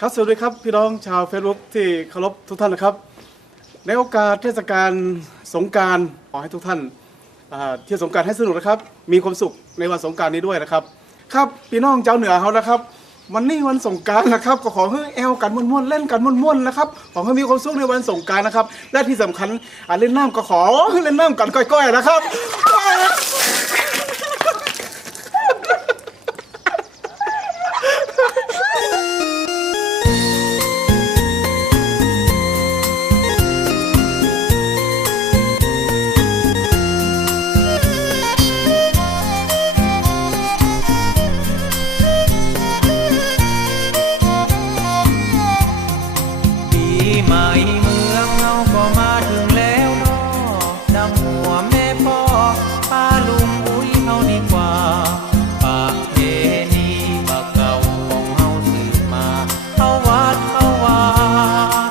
ครับสวัสดีครับพี่น้องชาวเฟซบุ๊กที่เคารพทุกท่านนะครับ ในโอกาสเทศกาลสงการขอให้ทุกท่านเที่ยวสงการให้สนุกนะครับ มีความสุขในวันสงการนี้ด้วยนะครับ ครับพี่น้องเจ้าเหนือเขานะครับ วันนี้วันสงการนะครับก็ขอให้แอลกันม่วนๆเล่นกันม่วนๆนะครับขอให้มีความสุขในวันสงการนะครับและที่สำคัญอ่าเล่นน้ำก็ขอเล่นน้ำกันก้อยๆนะครับ ใหม่เมืองเงาก็มาถึงแล้วนอดำหัวแม่พ่อป้าลุงอุ้ยเฮาดีกว่าปากเดนีปากเก่าของเฮาสืบมาเฮาวัดเฮาวา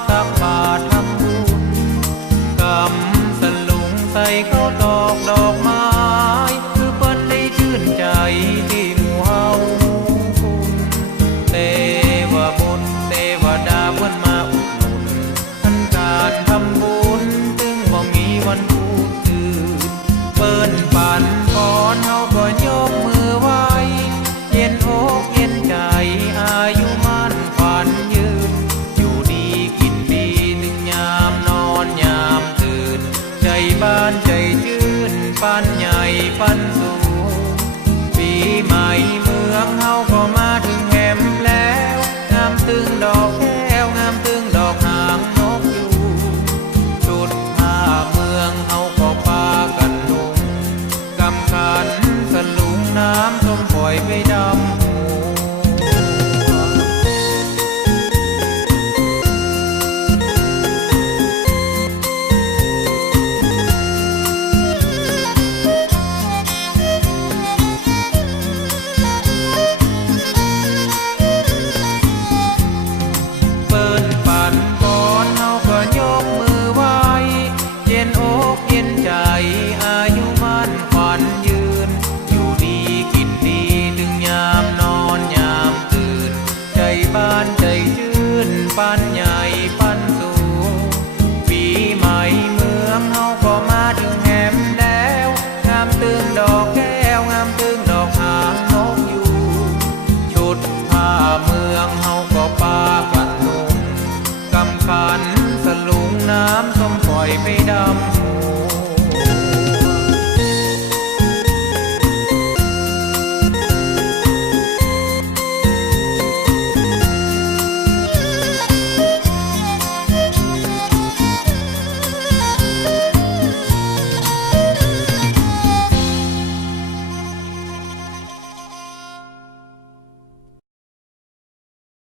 ตักบาททำบุญกำสลุงใส่เข้าวตอกดอก ใจชื่นปันใหญ่ปันสูงปีใหม่เมืองเฮาก็มาถึงแหมแล้วงามตึงดอกแก้วงามตึงดอกหางนกยูงชุดผ้าเมืองเฮาก็พากันลงกำคันสลุงน้ำส้มปล่อยไป ปันสูปีใหม่เมืองเฮาก็มาด